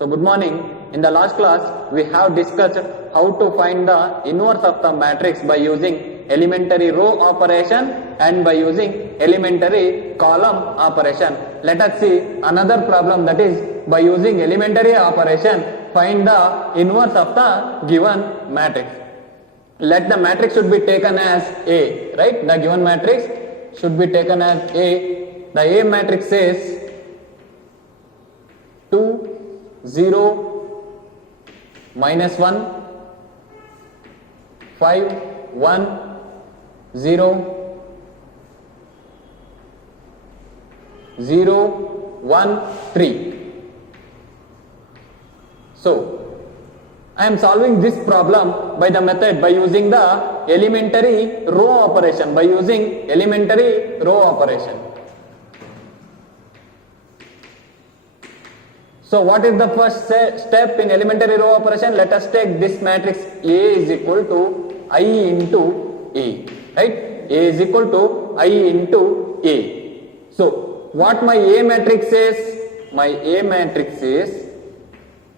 So good morning. In the last class, we have discussed how to find the inverse of the matrix by using elementary row operation and by using elementary column operation. Let us see another problem, that is by using elementary operation find the inverse of the given matrix. Let the matrix should be taken as A, right? The given matrix should be taken as A. The A matrix says 2, 0, minus 1, 5, 1, 0, 0, 1, 3. So, I am solving this problem by the method by using the elementary row operation, by using elementary row operation. So what is the first step in elementary row operation? Let us take this matrix A is equal to I into A, right? A is equal to I into A. So what my A matrix says? My A matrix is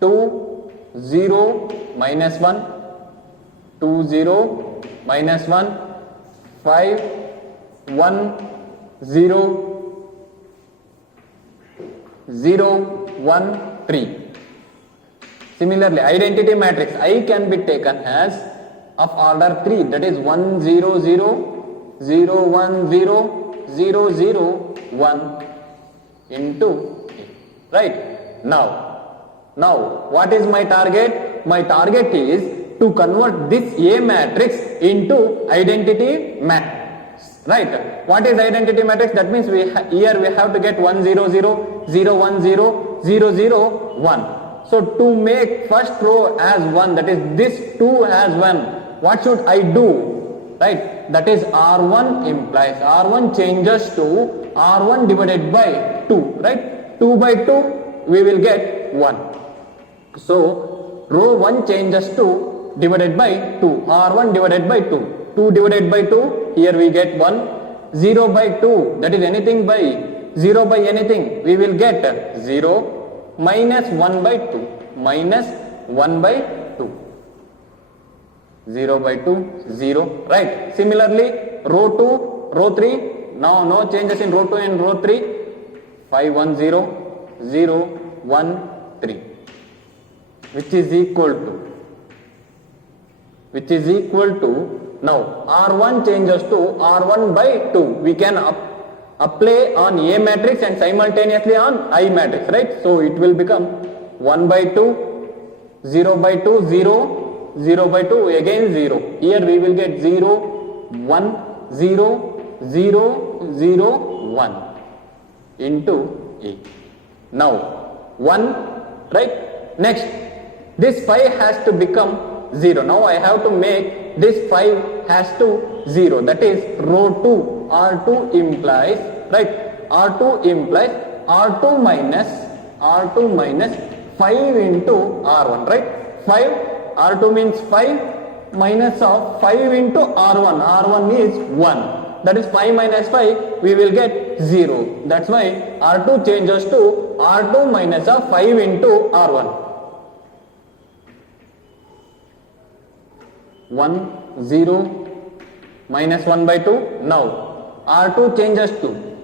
2, 0, minus 1, 2, 0, minus 1, 5, 1, 0, 0, 1, 3. Similarly, identity matrix I can be taken as of order 3, that is 1, 0, 0, 0, 1, 0, 0, 0, 1 into A. Right? Now, what is my target? My target is to convert this A matrix into identity matrix. Right? What is identity matrix? That means here we have to get 1, 0, 0, 0, 1, 0, 0, 0, 1. So to make first row as 1, that is this 2 as 1, what should I do? Right? That is R1 implies, R1 changes to R1 divided by 2. Right? 2 by 2 we will get 1. So row 1 changes to divided by 2, R1 divided by 2. 2 divided by 2, here we get 1. 0 by 2, that is anything by 0 by anything, we will get 0 minus 1 by 2, minus 1 by 2. 0 by 2, 0, right? Similarly, row 2, row 3, now no changes in row 2 and row 3, 5, 1, 0, 0, 1, 3, which is equal to, now R1 changes to R1 by 2. We can apply on A matrix and simultaneously on I matrix, right? So it will become 1 by 2, 0 by 2, 0, 0 by 2, again 0. Here we will get 0, 1, 0, 0, 0, 1 into A. Now 1, right? Next, this 5 has to become 0. Now I have to make this 5 has to 0. That is row 2. R2 implies, right? R2 implies R2 minus 5 into R1, right? 5, R2 means 5 minus of 5 into R1. R1 is 1. That is 5 minus 5, we will get 0. That's why R2 changes to R2 minus of 5 into R1. 1, 0, minus 1 by 2. Now, R2 changes to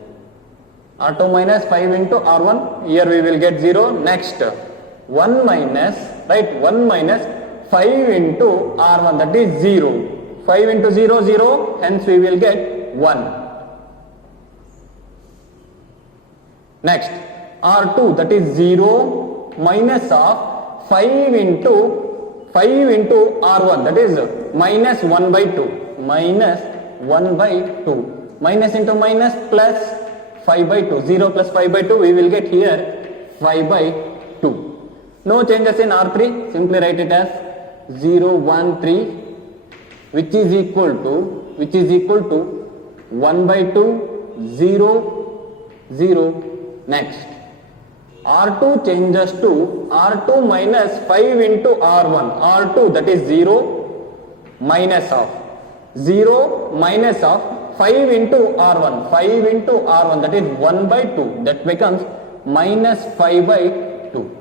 R2 minus 5 into R1. Here we will get 0. Next, 1 minus, right? 1 minus 5 into R1, that is 0. 5 into 0, 0. Hence, we will get 1. Next, R2, that is 0 minus of 5 into R1, that is minus 1 by 2, minus 1 by 2, minus into minus plus 5 by 2, 0 plus 5 by 2, we will get here 5 by 2. No changes in R3, simply write it as 0, 1, 3, which is equal to 1 by 2, 0, 0, next. R2 changes to R2 minus 5 into R1. R2, that is 0 minus of 5 into R1. 5 into R1, that is 1 by 2. That becomes minus 5 by 2.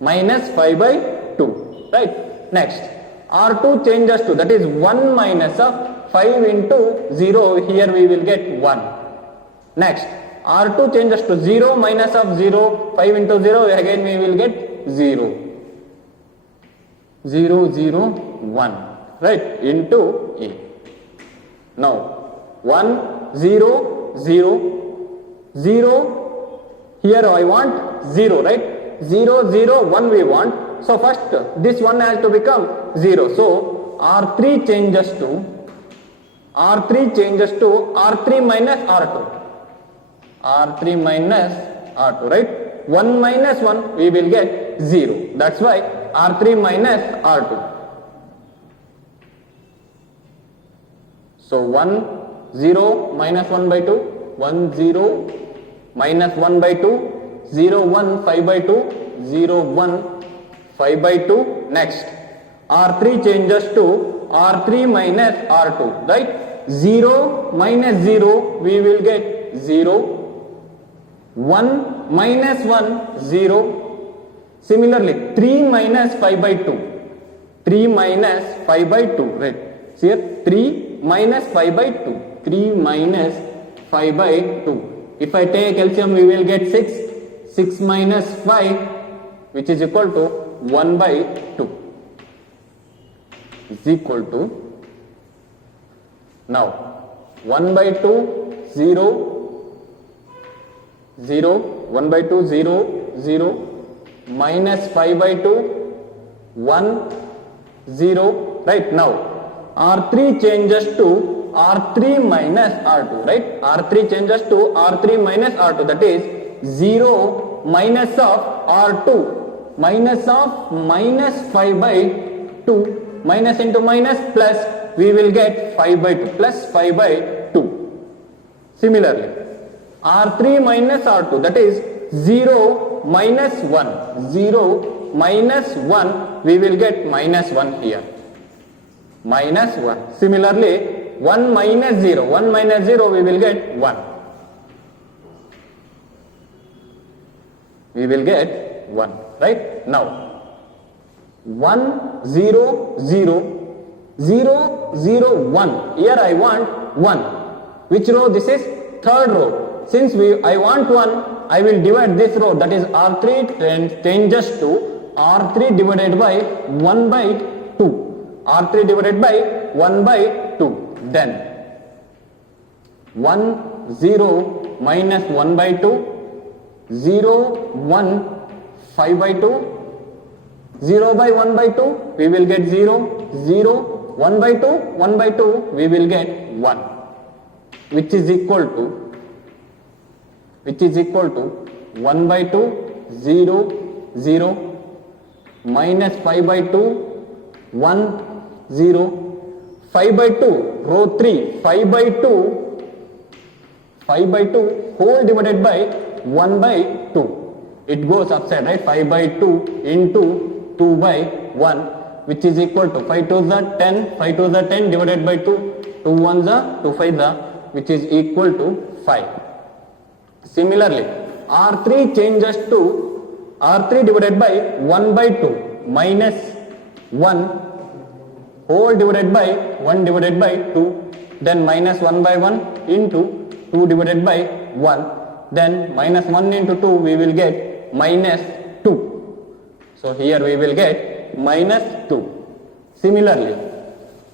minus 5 by 2, right? Next, R2 changes to, that is 1 minus of 5 into 0, here we will get 1. Next, R2 changes to 0 minus of 0, 5 into 0, again we will get 0. 0, 0, 1, right, into A. Now, 1, 0, 0, 0, here I want 0, right? 0, 0, 1 we want. So first, this one has to become 0. So, R3 changes to R3 minus R2. R3 minus R2, right? 1 minus 1, we will get 0. That's why R3 minus R2. So 1, 0, minus 1 by 2, 1, 0, minus 1 by 2, 0, 1, 5 by 2, 0, 1, 5 by 2. Next, R3 changes to R3 minus R2, right? 0 minus 0, we will get 0. 1 minus 1, 0. Similarly, 3 minus 5 by 2. 3 minus 5 by 2, right? See here, 3 minus 5 by 2. 3 minus 5 by 2. If I take LCM, we will get 6. 6 minus 5, which is equal to 1 by 2. Is equal to, now, 1 by 2, 0, 0, 1 by 2, 0, 0, minus 5 by 2, 1, 0, right? Now, R3 changes to R3 minus R2, right? R3 changes to R3 minus R2, that is 0 minus of R2, minus of minus 5 by 2, minus into minus plus, we will get 5 by 2, plus 5 by 2. Similarly, R3 minus R2, that is 0 minus 1, 0 minus 1, we will get minus 1 here, minus 1. Similarly, 1 minus 0, 1 minus 0, we will get 1. We will get 1, right? Now, 1, 0, 0, 0, 0, 1. Here I want 1. Which row? This is third row. Since I want 1, I will divide this row, that is R3 changes to R3 divided by 1 by 2. R3 divided by 1 by 2. Then 1, 0, minus 1 by 2, 0, 1, 5 by 2, 0 by 1 by 2, we will get 0, 0, 1 by 2, 1 by 2, we will get 1, which is equal to 1 by 2, 0, 0, minus 5 by 2, 1, 0, 5 by 2, row 3, 5 by 2, 5 by 2, whole divided by 1 by 2. It goes upside, right? 5 by 2 into 2 by 1, which is equal to 5 2s are 10, 5 2s are 10 divided by 2, 2 1s are 2 5s are, which is equal to 5. Similarly, R3 changes to R3 divided by 1 by 2 minus 1 whole divided by 1 divided by 2, then minus 1 by 1 into 2 divided by 1, then minus 1 into 2, we will get minus 2. So here we will get minus 2. Similarly,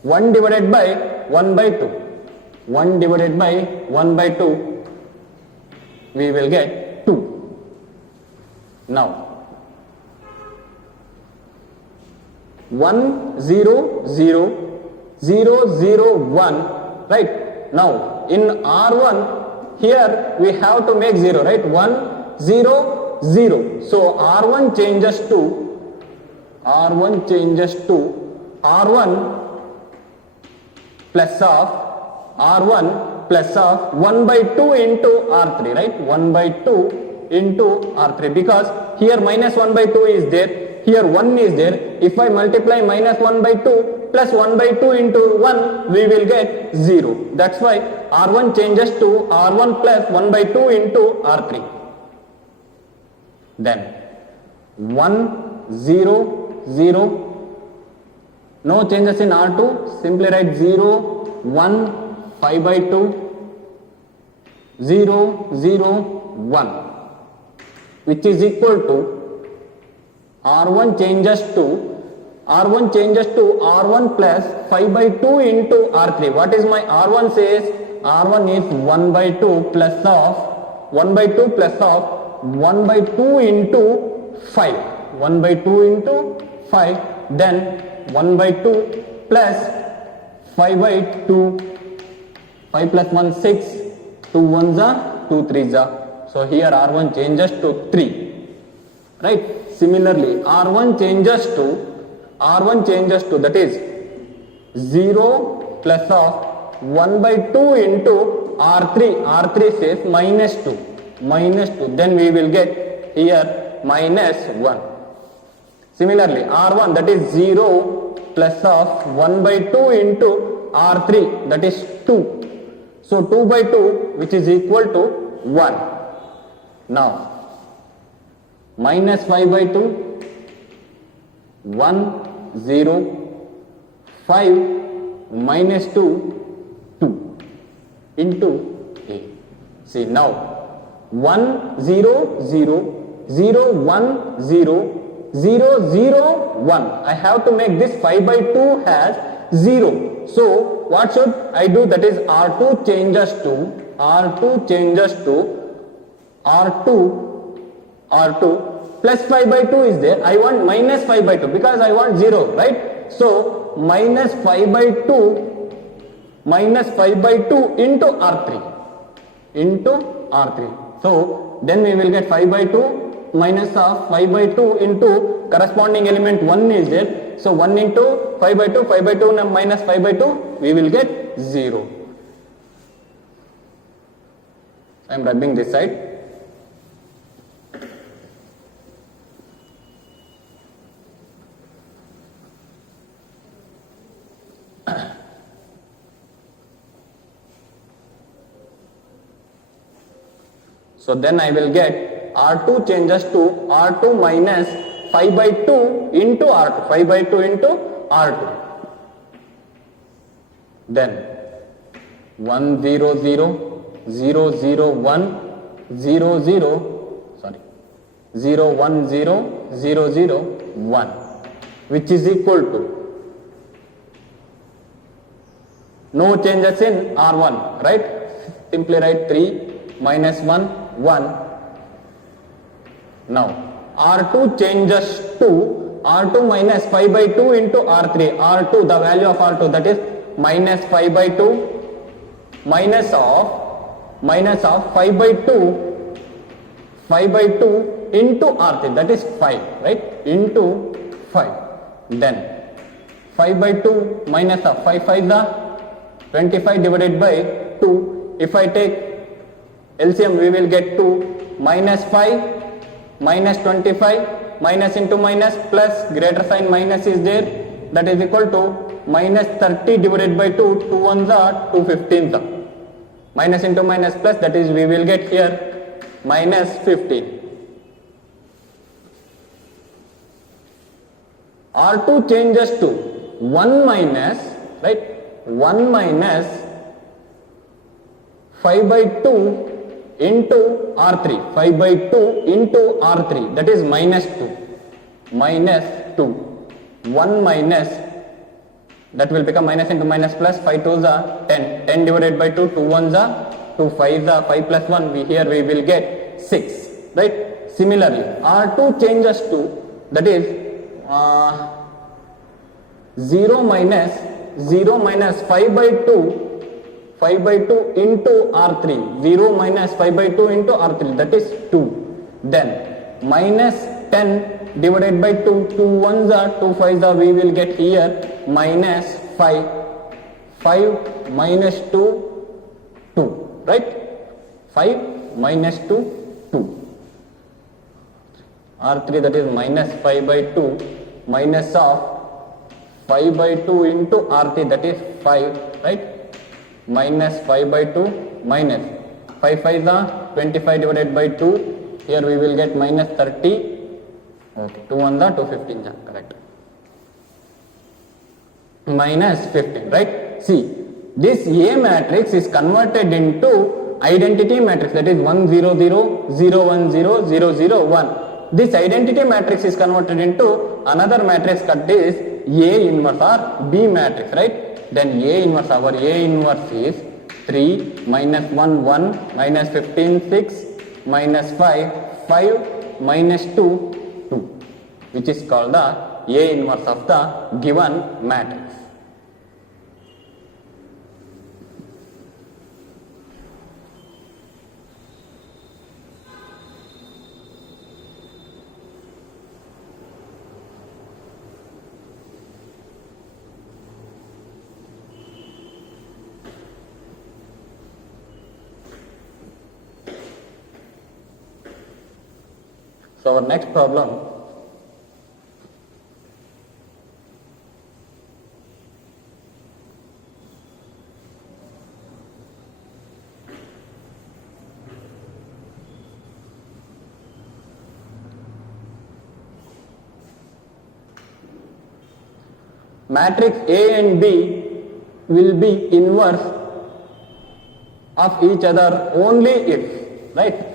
1 divided by 1 by 2, 1 divided by 1 by 2, we will get 2. Now, 1, 0, 0, 0, 0, 1, right? Now, in R1, here we have to make 0, right? 1, 0, 0. So, R1 changes to R1 plus of 1 by 2 into R3, right? 1 by 2 into R3, because here minus 1 by 2 is there, here 1 is there. If I multiply minus 1 by 2 plus 1 by 2 into 1, we will get 0. That's why R1 changes to R1 plus 1 by 2 into R3. Then 1, 0, 0. No changes in R2. Simply write 0, 1, 5 by 2, 0, 0, 1, which is equal to R1 changes to R1 plus 5 by 2 into R3. What is my R1 says? R1 is 1 by 2 plus of 1 by 2 plus of 1 by 2 into 5. 1 by 2 into 5. Then 1 by 2 plus 5 by 2. 5 plus 1, 6. 2 1s are 2 3s are. So here R1 changes to 3. Right? Similarly, R1 changes to that is 0 plus of 1 by 2 into R3. R3 says minus 2. Then we will get here minus 1. Similarly, R1 that is 0 plus of 1 by 2 into R3 that is 2. So 2 by 2 which is equal to 1. Now minus 5 by 2, 1, 0, 5 minus 2, 2 into A. See now 1, 0, 0, 0, 1, 0, 0, 0, 1. I have to make this 5 by 2 as 0. So what should I do? That is R2 changes to R2 plus 5 by 2 is there. I want minus 5 by 2 because I want 0, right? So minus 5 by 2 into R3. So then we will get 5 by 2 minus of 5 by 2 into corresponding element 1 is there. So 1 into 5 by 2 minus 5 by 2, we will get 0. I am rubbing this side. So then I will get R2 changes to R2 minus 5 by 2 into R2. 5 by 2 into R2. Then 1 0 0 0 0 1 0 0 sorry 0 1 0 0 0 1, which is equal to no changes in R1, right? Simply write 3 minus 1 1. Now R2 changes to R2 minus 5 by 2 into R3. R2, the value of R2 that is minus 5 by 2 minus of 5 by 2 into R3 that is 5, right? Into 5. Then 5 by 2 minus of 5 5 the 25 divided by 2. If I take LCM, we will get 2 minus 5 minus 25 minus into minus plus greater sign minus is there, that is equal to minus 30 divided by 2. 2 1s are 2 15s. Minus into minus plus, that is we will get here minus 15. R2 changes to 1 minus, right? 1 minus 5 by 2 into R3. 5 by 2 into R3, that is minus 2. Minus 2. 1 minus, that will become minus into minus plus. 5 2s are 10. 10 divided by 2. 2 1s are 2 5s are 5 plus 1. Here we will get 6. Right? Similarly, R2 changes to, that is 0 minus 5 by 2 into R3. 0 minus 5 by 2 into R3, that is 2. Then minus 10 divided by 2. 2 1s are 2 5s are, we will get here minus 5. 5 minus 2, 2. Right? 5 minus 2, 2. R3, that is minus 5 by 2 minus of 5 by 2 into R3, that is 5, right? Minus 5 by 2 minus 5 5s are 25 divided by 2. Here we will get minus 30 Okay, 2 on the 215, correct. Minus 15, right? See, this A matrix is converted into identity matrix, that is 1 0 0 0 1 0 0 0 1. This identity matrix is converted into another matrix that is A inverse or B matrix, right? Then A inverse, our A inverse is 3 minus 1 1 minus 15 6 minus 5 5 minus 2 2, which is called the A inverse of the given matrix. So our next problem, matrix A and B will be inverse of each other only if, right?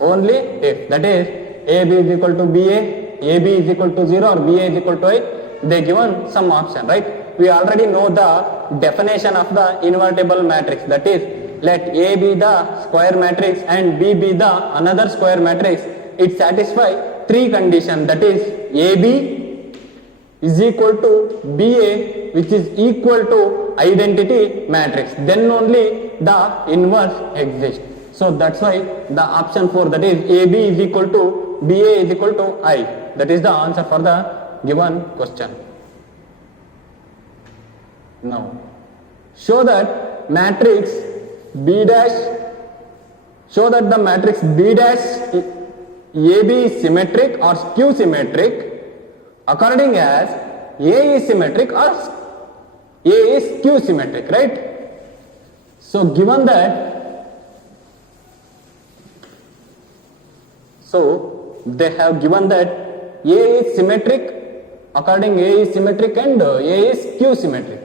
Only if, that is AB is equal to BA, AB is equal to 0 or BA is equal to A, they given some option, right? We already know the definition of the invertible matrix, that is, let A be the square matrix and B be the another square matrix. It satisfies three conditions, that is AB is equal to BA, which is equal to identity matrix. Then only the inverse exists. So that's why the option 4, that is AB is equal to BA is equal to I. That is the answer for the given question. Now, show that matrix B dash, show that the matrix B dash AB is symmetric or skew symmetric according as A is symmetric or A is skew symmetric, right? So given that, so they have given that A is symmetric, according A is symmetric and A is skew symmetric.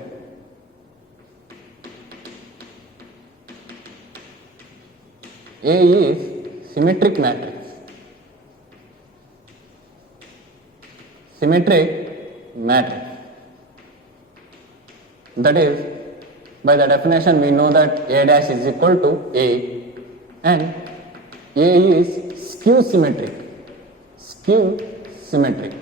A is symmetric matrix. Symmetric matrix. That is, by the definition we know that A dash is equal to A and A is skew symmetric. Skew symmetric.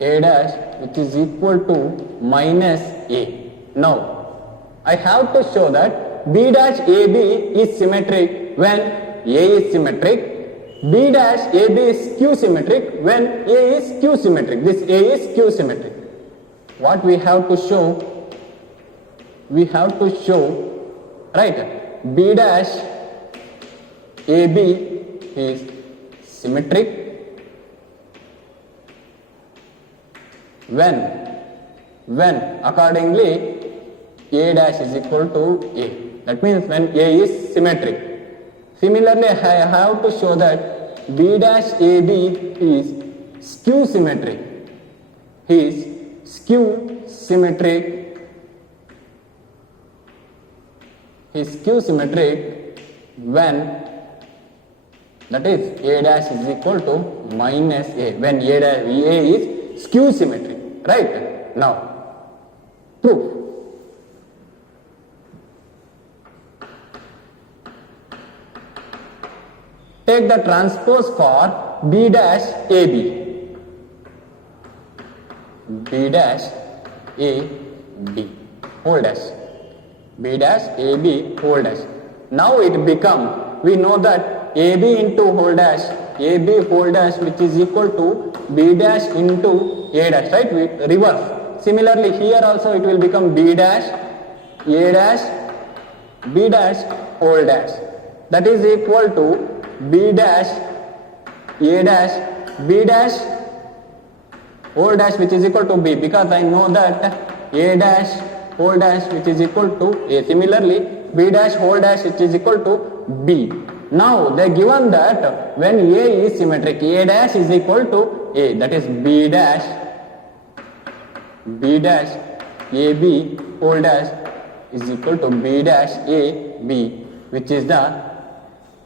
A dash which is equal to minus A. Now, I have to show that B dash AB is symmetric when A is symmetric, B dash AB is skew symmetric when A is skew symmetric. This A is skew symmetric. What we have to show? We have to show, right, B dash AB is symmetric when accordingly A dash is equal to A. That means when A is symmetric. Similarly, I have to show that B dash AB is skew symmetric. He is skew symmetric. He is skew symmetric when, that is, A dash is equal to minus A. When A is skew symmetric. Right? Now, proof. Take the transpose for B dash AB. B dash AB whole dash. B dash AB whole dash. Now it become, we know that AB into whole dash, AB whole dash which is equal to B dash into A dash, right? We reverse. Similarly here also it will become B dash, A dash, B dash whole dash. That is equal to B dash, A dash, B dash whole dash which is equal to B, because I know that A dash whole dash which is equal to A. Similarly, B dash whole dash which is equal to B. Now they given that when A is symmetric, A dash is equal to A, that is B dash AB whole dash is equal to B dash AB, which is the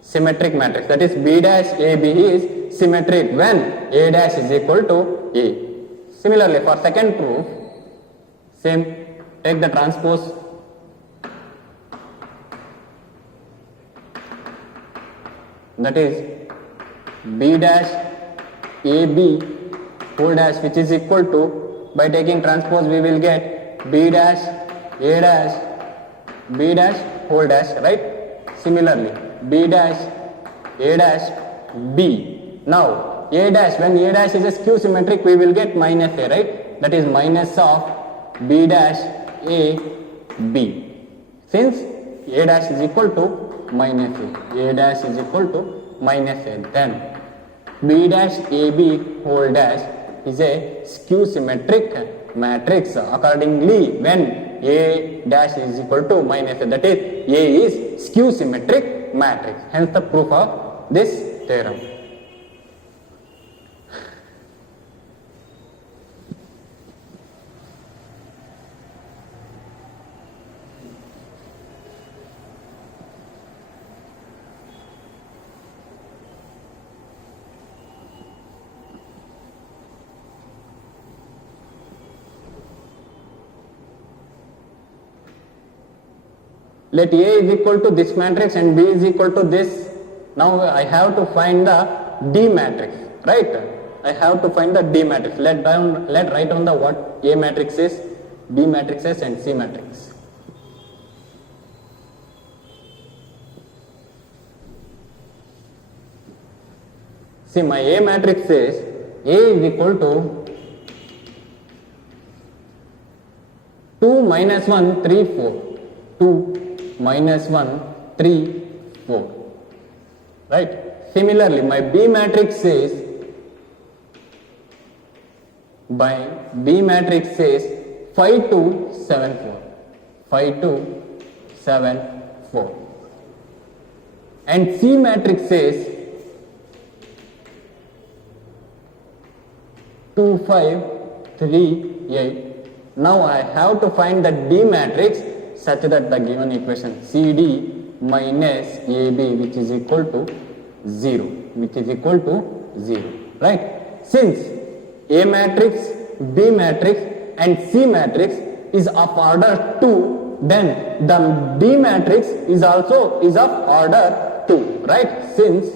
symmetric matrix. That is B dash AB is symmetric when A dash is equal to A. Similarly, for second proof, same, take the transpose. That is B dash AB whole dash which is equal to, by taking transpose we will get B dash A dash B dash whole dash, right? Similarly, B dash A dash B. Now A dash, when A dash is a skew symmetric, we will get minus A, right? That is minus of B dash A B. Since A dash is equal to minus A dash is equal to minus A, then B dash AB whole dash is a skew symmetric matrix. Accordingly, when A dash is equal to minus A, that is A is skew symmetric matrix. Hence the proof of this theorem. Let A is equal to this matrix and B is equal to this. Now I have to find the D matrix, right? I have to find the D matrix. Let write down the what A matrix is, B matrix is, and C matrix. See, my A matrix is A is equal to 2 minus 1 3 4. 2 minus 1 3 4, right? Similarly, my B matrix is 5 2 7 4, 5 2 7 4, and C matrix is 2 5 3 8. Now I have to find the D matrix such that the given equation CD minus AB which is equal to 0, right? Since A matrix, B matrix and C matrix is of order 2, then the D matrix is also of order 2, right? Since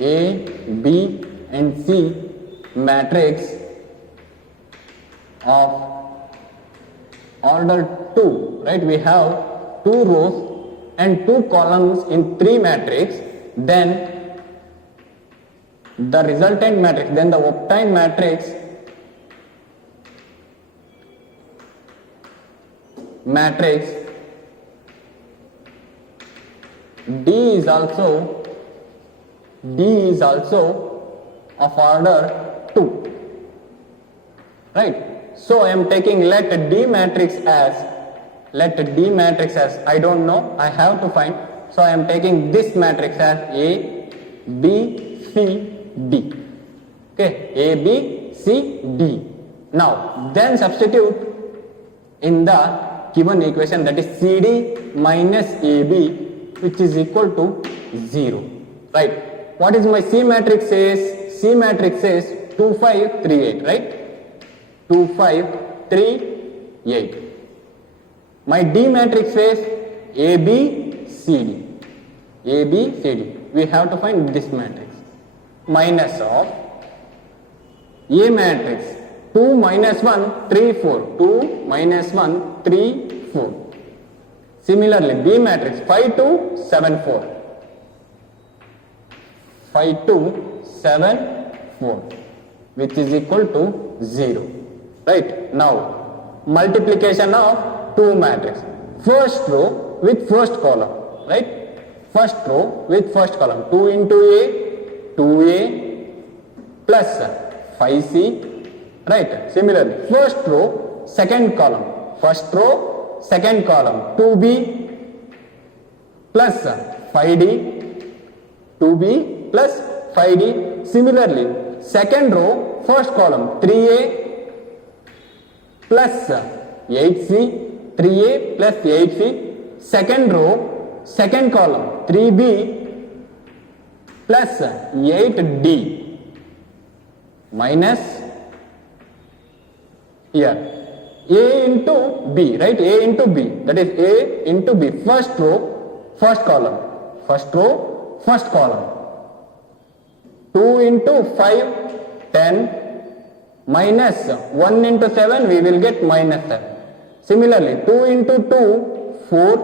A, B and C matrix of order 2, right? We have 2 rows and 2 columns in 3 matrix, then the resultant matrix, then the obtained matrix D is also of order 2, right? So I am taking let D matrix as I don't know, I have to find. So I am taking this matrix as A, B, C, D. Okay, A, B, C, D. Now then substitute in the given equation, that is CD minus AB which is equal to 0, right? What is my C matrix is? C matrix is 2 5 3 8, right? 2 5 3 8. My D matrix is A B C D. A B C D. We have to find this matrix. Minus of A matrix 2 minus 1 3 4. 2 minus 1 3 4. Similarly, B matrix 5 2 7 4. 5 2 7 4, which is equal to 0. Right? Now, multiplication of 2 matrix. First row with first column. Right? First row with first column. 2 into A, 2A plus 5C, right? Similarly, first row, second column, 2B plus 5D, 2B plus 5D. Similarly, second row, first column, 3A plus 8C, 3A plus 8C. Second row, second column, 3B plus 8D minus here A into B, right? A into B, that is A into B. First row, first column, first row, first column. 2 into 5, 10 minus 1 into 7, we will get minus 7. Similarly, 2 into 2, 4,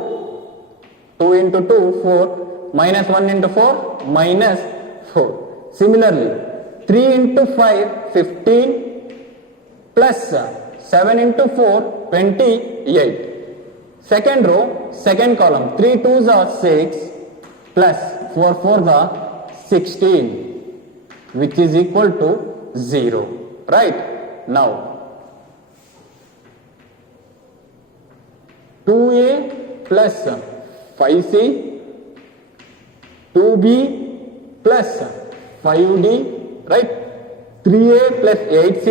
2 into 2, 4, minus 1 into 4, minus 4. Similarly, 3 into 5, 15, plus 7 into 4, 28. Second row, second column, 3 2s are 6, plus 4 4s are 16, which is equal to 0. Right? Now, 2A plus 5C, 2B plus 5D, right? 3A plus 8C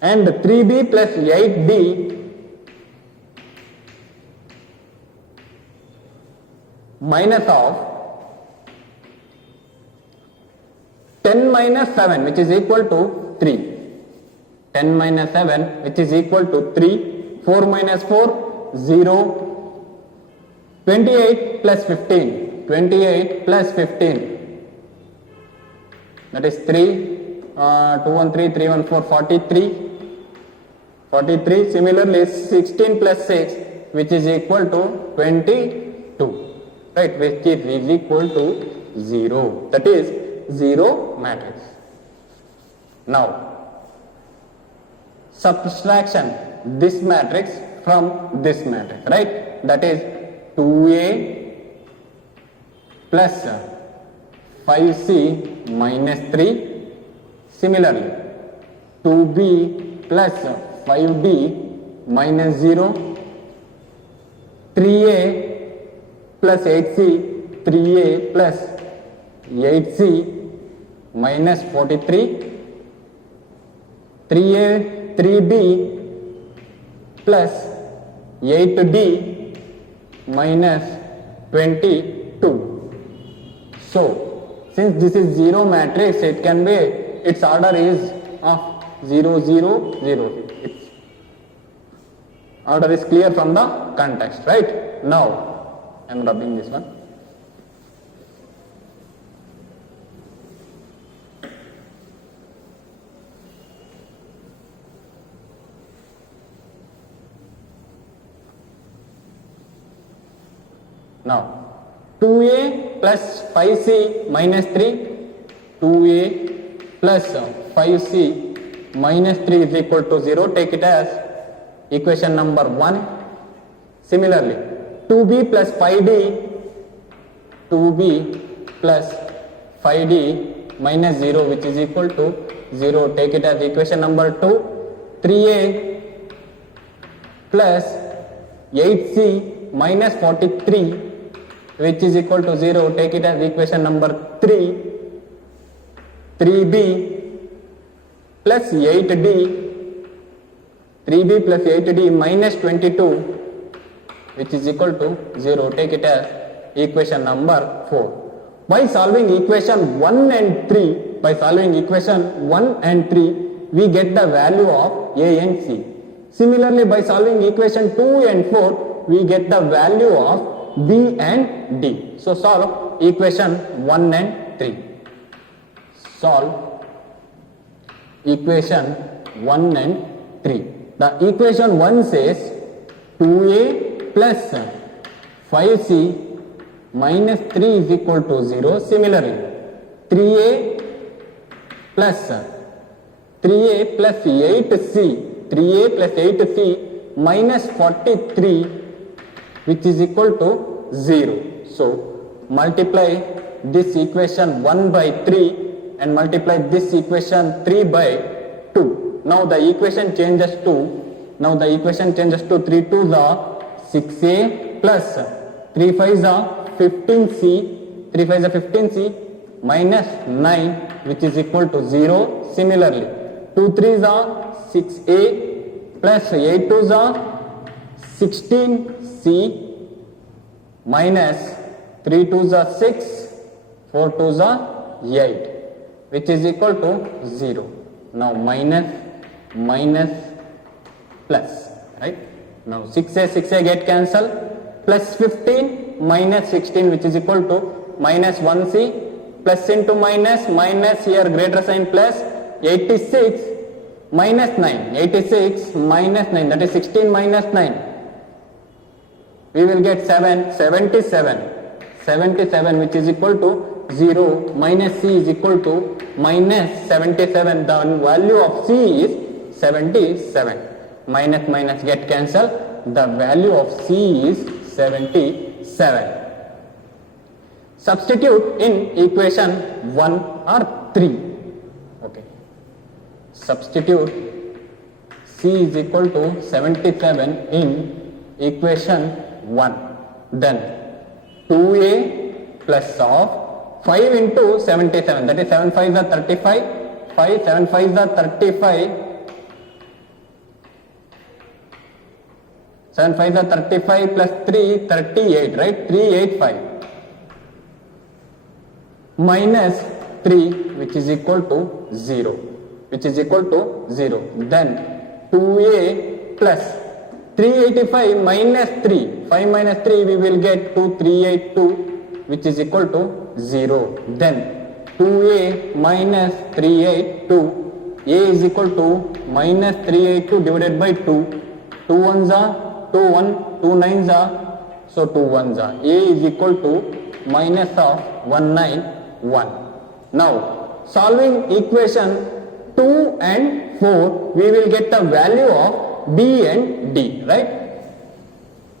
and 3B plus 8D minus of 10 minus 7, which is equal to 3. 10 minus 7, which is equal to 3. 4 minus 4, 0. 28 plus 15. 28 plus 15. That is 3. 2 1 3, 3 1 4, 43. 43. Similarly, 16 plus 6, which is equal to 22. Right? Which is equal to 0. That is 0 matrix. Now, subtraction this matrix from this matrix, right? That is 2A plus 5C minus 3. Similarly, 2B plus 5D minus 0. 3A plus 8C, 3A plus 8C minus 43. 3B plus 8D minus 22. So, since this is 0 matrix, it can be, its order is of 0 0 0. Its order is clear from the context, right? Now, I am rubbing this one. Now, 2A plus 5C minus 3, 2A plus 5C minus 3 is equal to 0. Take it as equation number 1. Similarly, 2B plus 5D, 2B plus 5D minus 0, which is equal to 0. Take it as equation number 2. 3A plus 8C minus 43, which is equal to 0. Take it as equation number 3. 3B plus 8D, 3B plus 8D minus 22, which is equal to 0. Take it as equation number 4. By solving equation 1 and 3, we get the value of A and C. Similarly, by solving equation 2 and 4, we get the value of B and D. So, solve equation 1 and 3. Solve equation 1 and 3. The equation 1 says 2A plus 5C minus 3 is equal to 0. Similarly, 3A plus 8C, 3A plus 8C minus 43, which is equal to 0. So, multiply this equation 1 by 3 and multiply this equation 3 by 2. Now the equation changes to 3 2s are 6a plus 3 5s are 15c, 3 5s are 15c minus 9 which is equal to 0. Similarly 2 3s are 6a plus 8 2s are 16c minus 3 2s are 6, 4 2s are 8 which is equal to 0. Now minus plus, right? Now 6a get cancelled, plus 15 minus 16 which is equal to minus 1c, plus into minus here greater sign plus 86 minus 9, 86 minus 9 that is 16 minus 9. We will get 77 which is equal to 0 minus c is equal to minus 77. The value of c is 77. Minus get cancelled. The value of c is 77. Substitute in equation 1 or 3. Okay. Substitute c is equal to 77 in equation 1. Then 2a plus of 5 into 77 that is 7 5s are 35, 5 7 5s are 35, 7 5s are 35 plus 3 38, right? 385 minus 3 which is equal to 0, then 2a plus 385 minus 3, 5 minus 3 we will get 2382 which is equal to 0. Then 2a minus 382, a is equal to minus 382 divided by 2. 2 ones are 2 1, 2 9s are, so 2 1s are. A is equal to minus of 191. Now solving equation 2 and 4 we will get the value of b and d, right?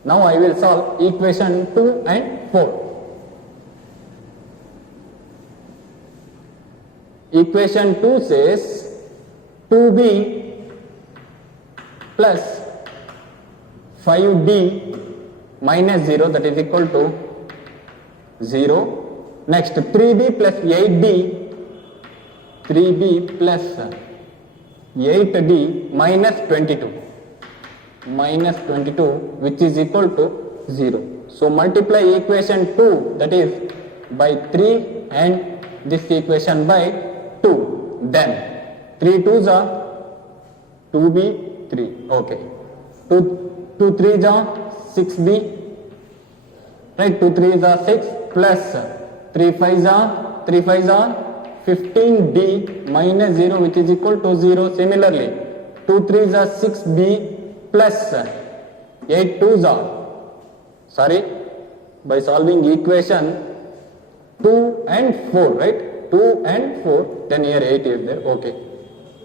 Now I will solve equation 2 and 4. Equation 2 says 2b plus 5d minus 0 that is equal to 0. Next 3b plus 8d, 3b plus 8d minus 22 which is equal to 0. So multiply equation 2 that is by 3 and this equation by 2. Then 3 2s are 2b 3, okay. 2 3s are 6b, right? 2 3s are 6 plus 3 5s are 15d minus 0 which is equal to 0. Similarly 2 3s are 6b plus 8 2s are, by solving equation 2 and 4, right? 2 and 4, then here 8 is there, okay.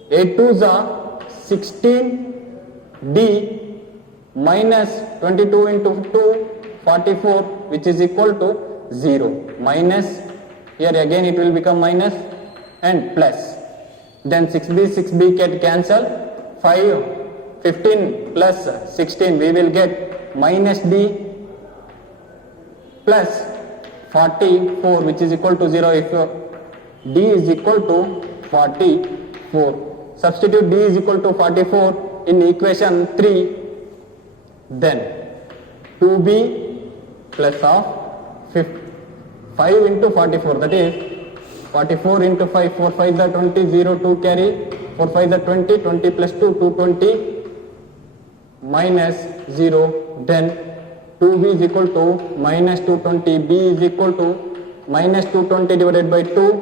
8 2s are 16d minus 22 into 2 44 which is equal to 0. Minus here again it will become minus and plus. Then 6b get cancelled. 15 plus 16 we will get minus d plus 44 which is equal to 0 if d is equal to 44. Substitute d is equal to 44 in equation 3. Then 2b plus of 5 into 44 that is 44 into 5, 4 5 are 20, 0 2 carry, 4 5 are 20, 20 plus 2, 220 minus 0. Then 2b is equal to minus 220, b is equal to minus 220 divided by 2,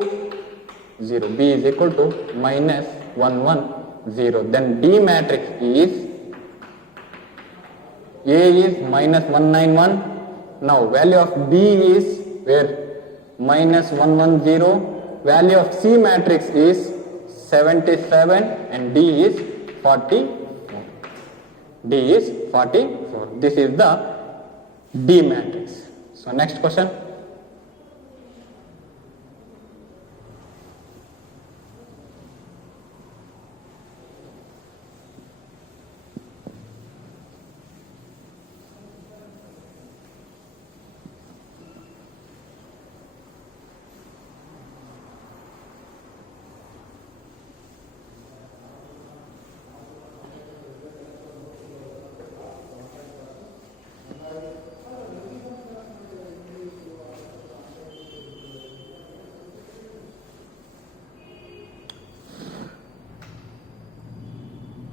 0. b is equal to minus 110. Then D matrix is A is minus 191. Now value of B is where minus 110. Value of C matrix is 77 and D is 44. D is 44. This is the D matrix. So next question.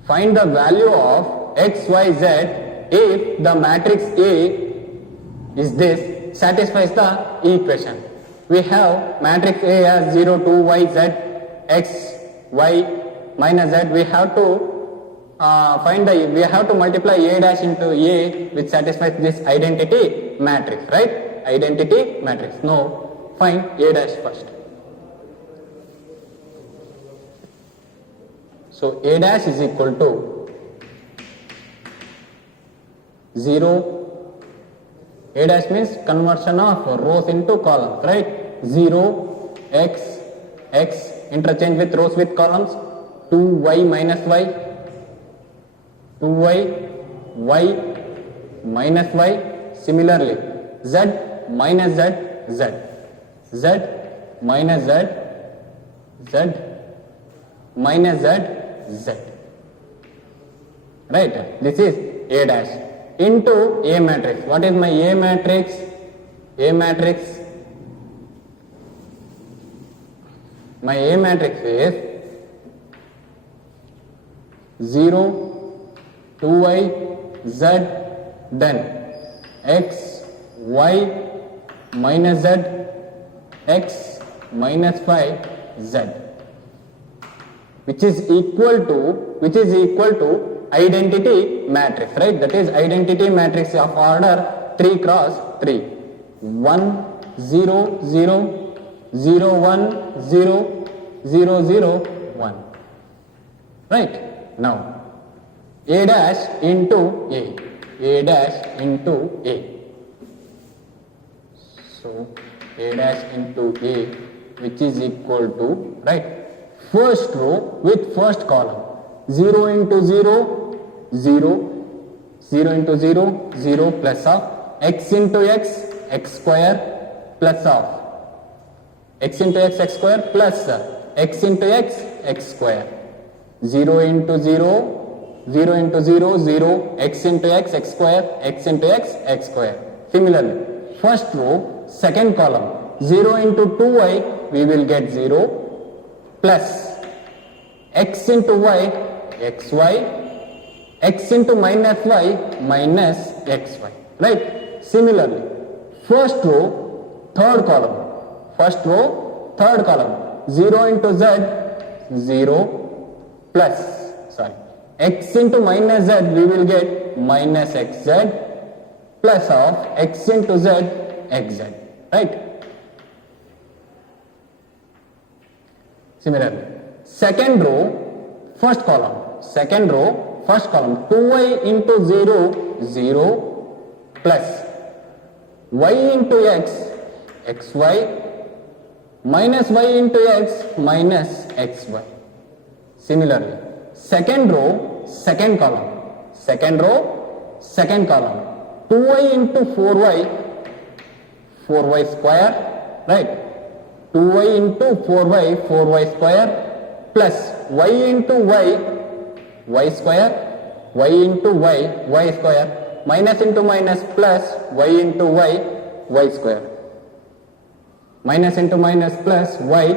find the value of x, y, z if the matrix A is this, satisfies the equation. We have matrix A as 0, 2, y, z, x, y, minus z. We have to we have to multiply A dash into A, which satisfies this identity matrix, right? Identity matrix. Now find A dash first. So A dash is equal to 0. A dash means conversion of rows into columns, right? 0, x, x, interchange with rows with columns, 2y minus y, 2y, y minus y, similarly, z minus z, z, z minus z, z minus z, z. Right? This is A dash into A matrix. What is my A matrix? A matrix. My A matrix is 0, 2y, z, then x, y minus z, x minus 5, z, which is equal to identity matrix, right? That is identity matrix of order 3 cross 3. 1, 0, 0, 0, 1, 0, 0, 0, 1. Right? Now, A dash into A. A dash into A. So, A dash into A, which is equal to, right? First row with first column. 0 into 0, 0, 0 into 0, 0 plus of x into x, x square plus of x into x, x square plus x into x, x square. 0 into 0, 0 into 0, 0, x into x, x square, x into x, x square. Similarly, first row, second column, 0 into 2y, we will get 0 plus x into y, xy, x into minus y, minus xy, right? Similarly, first row, third column, 0 into z, 0 plus, x into minus z, we will get minus xz plus of x into z, xz, right? Similarly, second row, first column, 2y into 0, 0 plus y into x, xy minus y into x minus xy. Similarly, second row, second column, 2y into 4y square, right? 2y into 4y square plus y into y square, y into y square, minus into minus plus y into y square, minus into minus plus y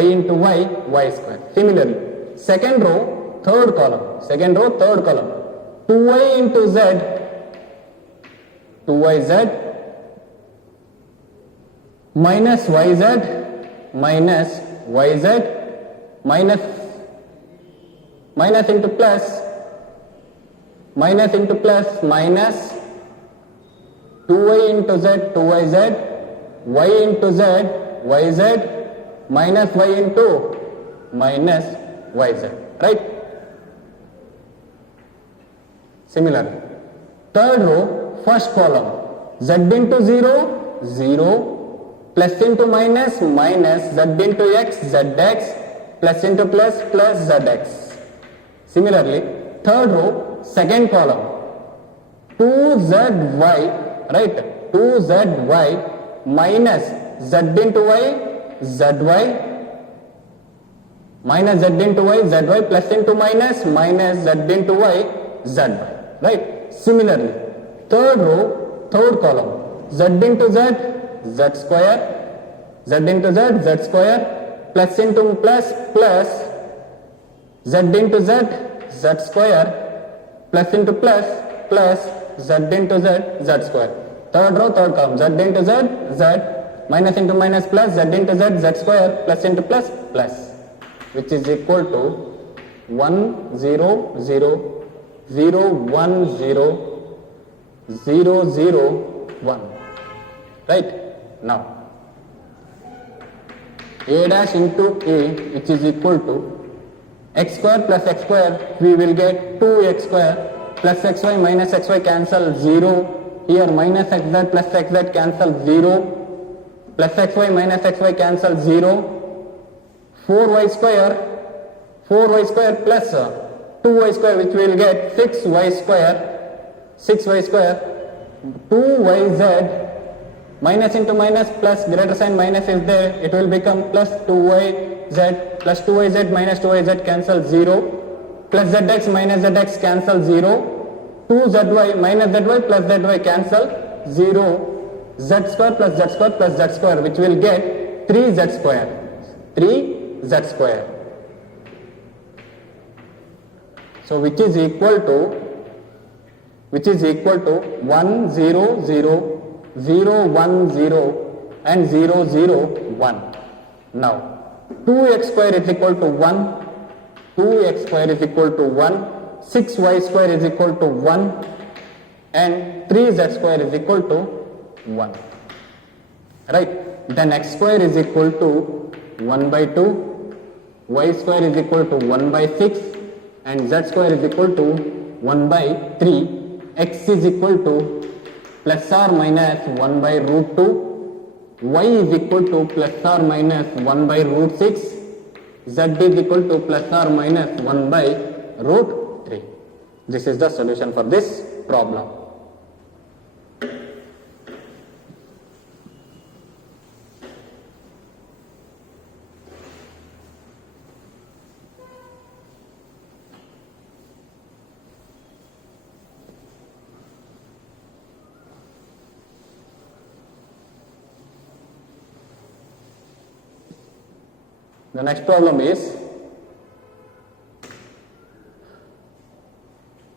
into y square. Similarly, second row, third column, 2y into z, 2yz minus yz minus yz minus into plus minus 2y into z, 2yz, y into z, yz minus y into minus yz, right? Similarly, third row, first column, z into 0, 0 plus into minus, minus, z into x, zx, plus into plus, plus zx. Similarly, third row, second column, 2zy, right? 2zy minus z into y, zy, minus z into y, zy, plus into minus, minus z into y, zy, right? Similarly, third row, third column, z into z, z square, z into z, z square, plus into plus, plus z into z, z square plus into plus plus z into z, z square. Third row, third column, z into z, z, minus into minus plus, z into z, z square, plus into plus, plus, which is equal to 1 0 0 0 1 0 0 0 1. Right? Now, a dash into a, which is equal to x square plus x square, we will get 2x square plus xy minus xy cancel 0. Here minus xz plus xz cancel 0. Plus xy minus xy cancel 0. 4y square plus 2y square, which we will get 6y square. 2yz minus into minus plus greater sign minus is there, it will become plus 2yz plus 2yz minus 2yz cancel 0, plus zx minus zx cancel 0, 2zy minus zy plus zy cancel 0, z square plus z square plus z square, which will get 3z square. So which is equal to 1 0 0 0 1 0 and 0 0 1. Now 2x square is equal to 1, 2x square is equal to 1, 6y square is equal to 1 and 3z square is equal to 1. Right? Then x square is equal to 1 by 2, y square is equal to 1 by 6 and z square is equal to 1 by 3. X is equal to plus or minus 1 by root 2, y is equal to plus or minus 1 by root 6, z is equal to plus or minus 1 by root 3. This is the solution for this problem. The next problem is,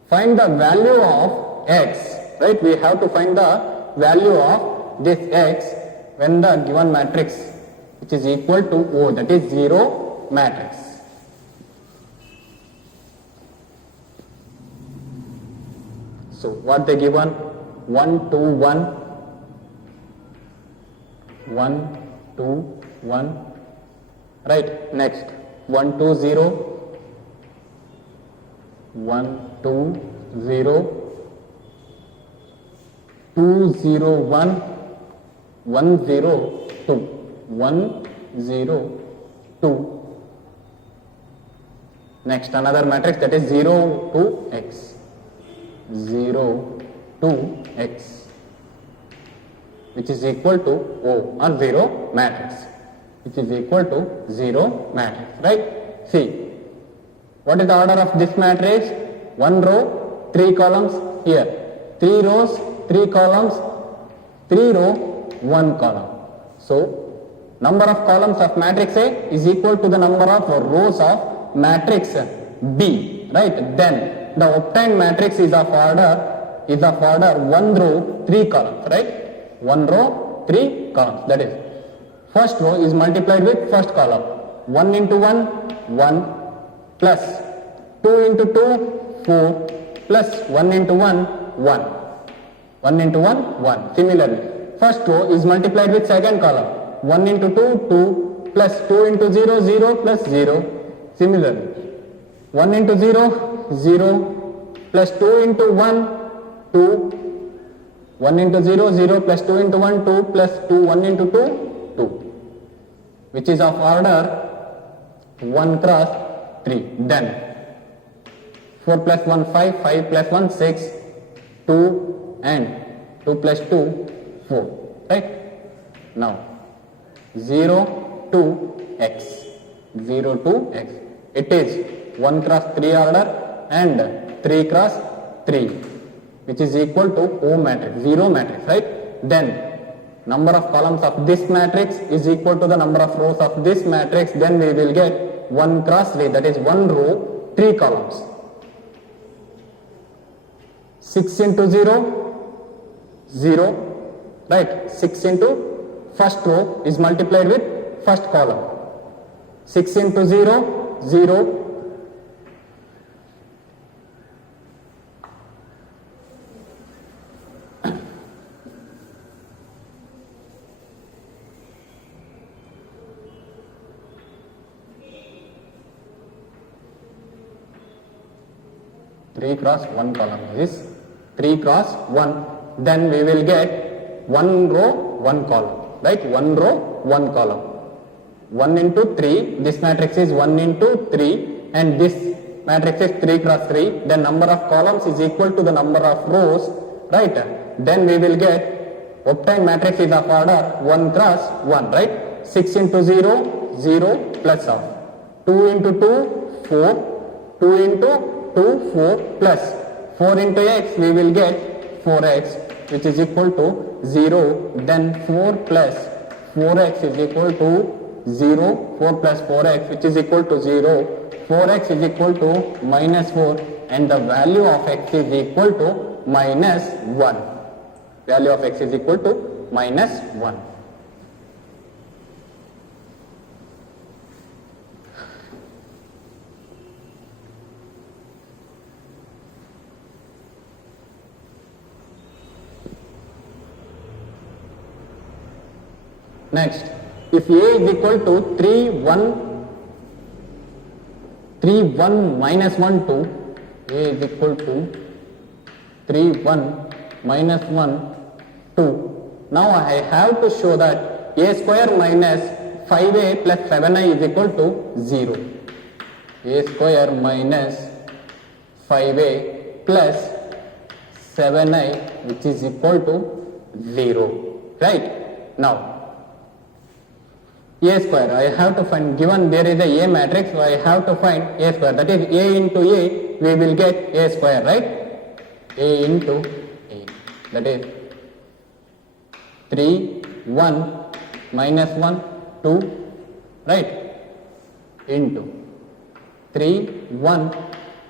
find the value of x, right? We have to find the value of this x when the given matrix, which is equal to O, that is 0 matrix. So what they given? 1 2 1, 1 2 1. Right, next 1 2 0, 1 2 0, 2 0 1, 1 0 2, 1 0 2. Next another matrix, that is 0 2 x, 0 2 x, which is equal to O or 0 matrix, which is equal to 0 matrix, right? See, what is the order of this matrix? 1 row, 3 columns here, 3 rows, 3 columns, 3 row, 1 column. So, number of columns of matrix A is equal to the number of rows of matrix B, right? Then, the obtained matrix is of order 1 row, 3 columns, right? 1 row, 3 columns, that is. First row is multiplied with first column. 1 into 1, 1, plus 2 into 2, 4, plus 1 into 1, 1. 1 into 1, 1. Similarly, first row is multiplied with second column. 1 into 2, 2, plus 2 into 0, 0, plus 0. Similarly, 1 into 0, 0, plus 2 into 1, 2. 1 into 0, 0, plus 2 into 1, 2, plus 2, 1 into 2, 2, which is of order 1 cross 3. Then 4 plus 1 5, 5 plus 1 6, 2 and 2 plus 2 4, right? Now 0 to x, 0 to x, it is 1 cross 3 order and 3 cross 3, which is equal to O matrix, 0 matrix, right? Then number of columns of this matrix is equal to the number of rows of this matrix, then we will get 1 cross 3, that is 1 row, 3 columns. 6 into 0, 0, right? 6 into first row is multiplied with first column. 6 into 0, 0. 3 cross 1 column is 3 cross 1. Then we will get 1 row, 1 column, right? 1 row, 1 column. 1 into 3, this matrix is 1 into 3 and this matrix is 3 cross 3. The number of columns is equal to the number of rows, right? Then we will get obtained matrix is of order 1 cross 1, right? 6 into 0, 0 plus of 2 into 2, 4, 2 into 2, 4 plus 4 into x we will get 4x which is equal to 0. Then 4 plus 4x is equal to 0. 4 plus 4x which is equal to 0. 4x is equal to minus 4 and the value of x is equal to minus 1. Value of x is equal to minus 1. Next, if A is equal to 3, 1 minus 1, 2, A is equal to 3, 1 minus 1, 2. Now I have to show that A square minus 5A plus 7I is equal to 0. A square minus 5A plus 7I which is equal to 0. Right? Now, A square, I have to find, given there is a matrix, so I have to find A square, that is A into A, we will get A square, right? A into A, that is 3, 1, minus 1, 2, right? Into 3, 1,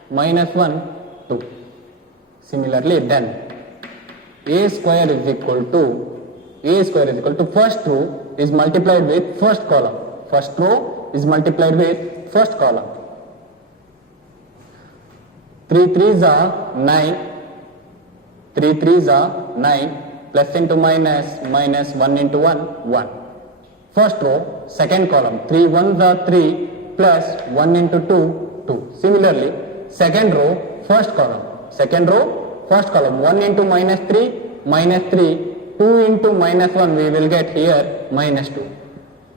minus 1, 2. Similarly, then A square is equal to first row is multiplied with first column. First row is multiplied with first column. 3 3s are 9. 3 3s are 9. Plus into minus, minus 1 into 1, 1. First row, second column. 3 1s are 3 plus 1 into 2, 2. Similarly, second row, first column. Second row, first column. 1 into minus 3, minus 3. 2 into minus 1 we will get here minus 2.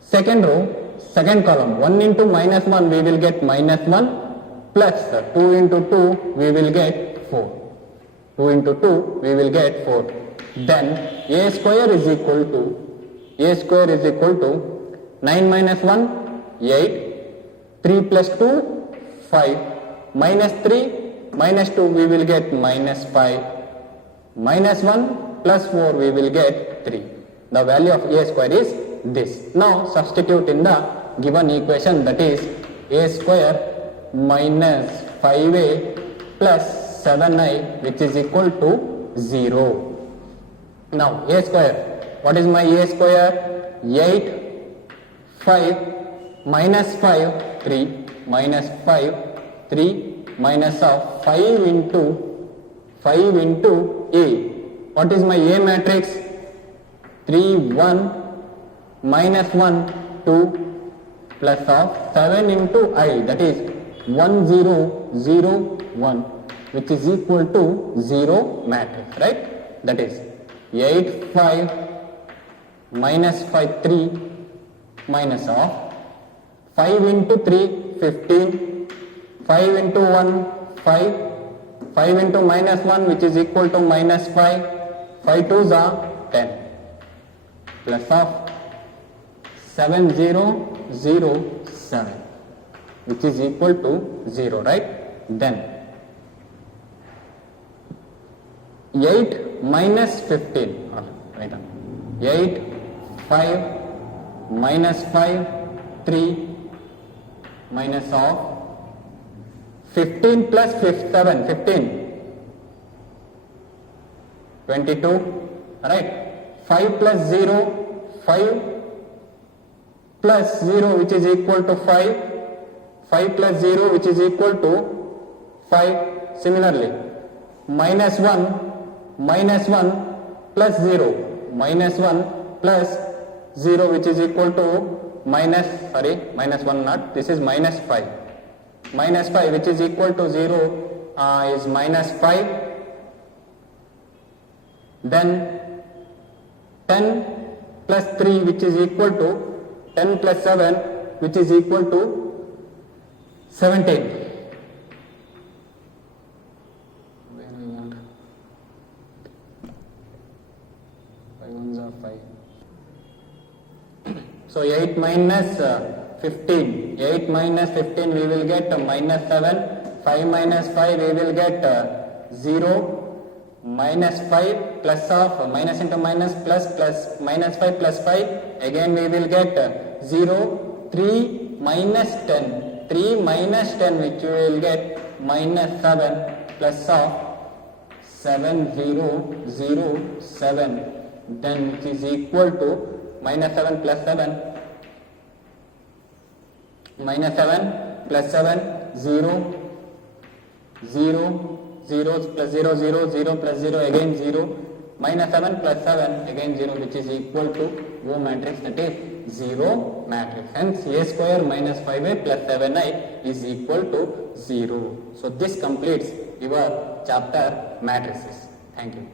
Second row, second column, 1 into minus 1 we will get minus 1 plus 2 into 2 we will get 4. 2 into 2 we will get 4. Then A square is equal to 9 minus 1, 8, 3 plus 2, 5, minus 3, minus 2 we will get minus 5, minus 1 plus 4 we will get 3. The value of A square is this. Now substitute in the given equation, that is A square minus 5A plus 7I which is equal to 0. Now A square, what is my A square? 8, 5, minus 5, 3, minus 5, 3, minus of 5 into A. What is my A matrix? 3, 1, minus 1, 2, plus of 7 into I, that is 1, 0, 0, 1, which is equal to 0 matrix, right? That is 8, 5, minus 5, 3, minus of 5 into 3, 15, 5 into 1, 5, 5 into minus 1 which is equal to minus 5, 5 2s are 10, plus of 7 0 0 7 which is equal to 0, right? Then 8 minus 15, right on. 8, 5, minus 5, 3, minus of 15 plus 7, 15. 22, right? 5 plus 0, 5 plus 0 which is equal to 5, 5 plus 0 which is equal to 5. Similarly, minus 1 plus 0, minus 1 plus 0 which is equal to minus 1 not, this is minus 5. Minus 5 which is equal to 0 is minus 5. Then 10 plus 3 which is equal to 10 plus 7 which is equal to 17. So 8 minus 15, 8 minus 15 we will get minus 7, 5 minus 5 we will get 0, minus 5 plus of minus into minus plus minus 5 plus 5, again we will get 0, 3 minus 10, 3 minus 10 which we will get minus 7 plus of 7007, then which is equal to minus 7 plus 7, minus 7 plus 7, 0, 0, 0 plus 0, 0, 0 plus 0, again 0, minus 7 plus 7, again 0, which is equal to O matrix, that is 0 matrix. Hence, A square minus 5A plus 7I is equal to 0. So, this completes your chapter matrices. Thank you.